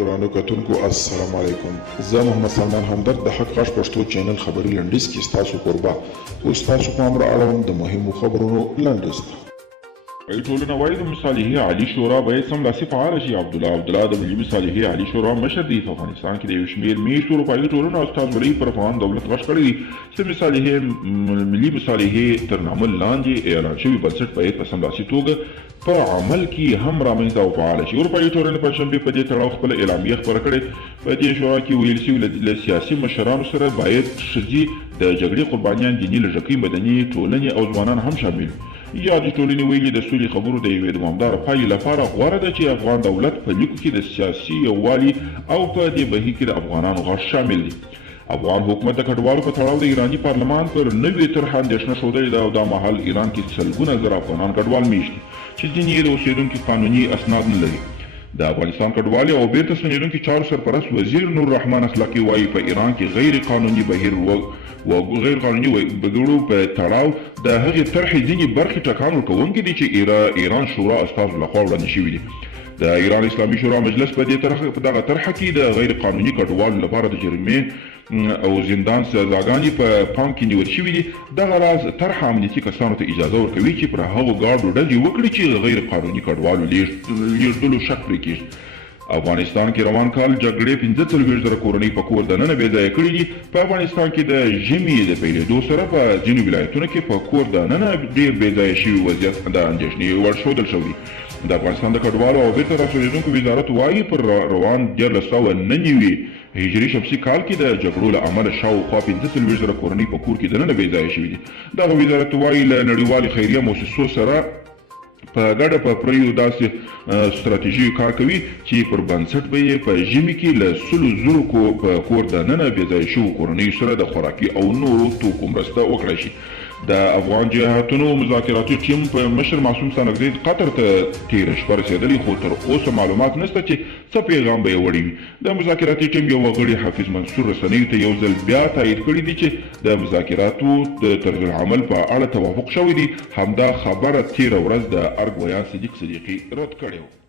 ګرانو کتونکو السلام علیکم. زه محمد سلمان همدرد د حق غږ پښتو چینل خبري لنډیز کې ستاسو کوربه اوس تاسو په امر اړوند د مهمو خبرونو لنډیز. ټولنه وايي د مصالحې عالي شورا باید سملاسي فعاله شي. عبدالله د ملي مصالحې عالي شورا مشر دی. په افغانستان کې د یو شمېر میشتو اروپایي ټولنو استازورۍ پر افغان دولت غږ کړی دی چې ملي مصالحې تر نامه لاندې اعلان شوي بنسټ باید په سملاسي توګه په عمل کې هم رامنځته او فعاله شي. اروپایي ټولنې پنجشنبې په دې تړاو خپله اعلامیه خپره کړې. په دې شورا کې ویل شوي له سیاسي مشرانو سره باید ښځې د جګړې قربانیان، دیني لږکۍ، مدني ټولنې او ځوانان هم شامل وي. یادې ټولنې ویلي د سولې خبرو د یوې دوامداره پایلې لپاره غوره ده چې افغان دولت په لیکو کې د سیاسي یووالي او په دې بهیر کې د افغانانو غږ شامل دی. افغان حکومت د کډوالو په تړاو د ایراني پارلمان پر نوې طرحه اندېښنه ښودلې ده او دا مهال ایران کې سلګونه زره افغانان کډوال میشت دي چې ځینې یې د اوسېدونکي قانوني اسناد نه لري. د افغانستان کډوالي او بیرته ستنېدونکي چارو سرپرست وزیر نور رحمان اخلاقي وایي په ایران کې غیر قانوني بهیر و غیر قانوني بګړو په تړاو د هغې طرحې ځینې برخې ټکان ورکوونکي دي چې ایران شورا استازو لخوا وړاندې شوي دي. د ایران اسلامي شورا مجلس په دغه طرحه کې د غیر قانوني کډوالو لپاره د جریمې او زندان سزاګانې په پام کې نیول شوي دي. دغه راز طرحه امنیتي کسانو ته اجازه ورکوي چې پر هغو ګاډو ډزې وکړي چې غیر قانوني کډوالو لیږدولو شک پرې کېږي. افغانستان کې روان کال جګړې 45 زره کورنۍ په کور دننه بې ځایه کړي دي. په افغانستان کې د ژمي د پیلېدو سره په ځینو ولایتونو کې په کور دننه ډېر بې ځایه شوي وضعیت د اندېښنې وړ ښودل شوی. د افغانستان د کډوالو او بیرته راستنېدونکو وزارت وایي پر روان 1999 هجري شمسي کال کې د جګړو له امله شاوخوا 45 زره کورنۍ په کور کې دننه بې ځایه شوي دي. دغه وزارت وایي له نړیوالې خیریه مؤسسو سره په ګډه په پریو داسې ستراتیژیو کار کوي چې پر بنسټ به یې په ژمي کې له 100 زرو په کور دننه بې ځایه شوو کورنیو سره د خوراکي او نورو توکو مرسته وکړی شي. د افغان جهاتونو مذاکراتي ټیم په مشر معصوم ستانکزی قطر ته تېره شپه رسېدلی، خو تر اوسه معلومات نشته چې څه پیغام به یې وړی وي. د مذاکراتي ټیم یو غړي حافظ منصور رسنیو ته یو ځل بیا تایید کړي دي چې د مذاکراتو د طرزالعمل په اړه توافق شوی دی. همدا خبره تېره ورځ د ارګ ویان صدیق صدیقي رد کړې وه.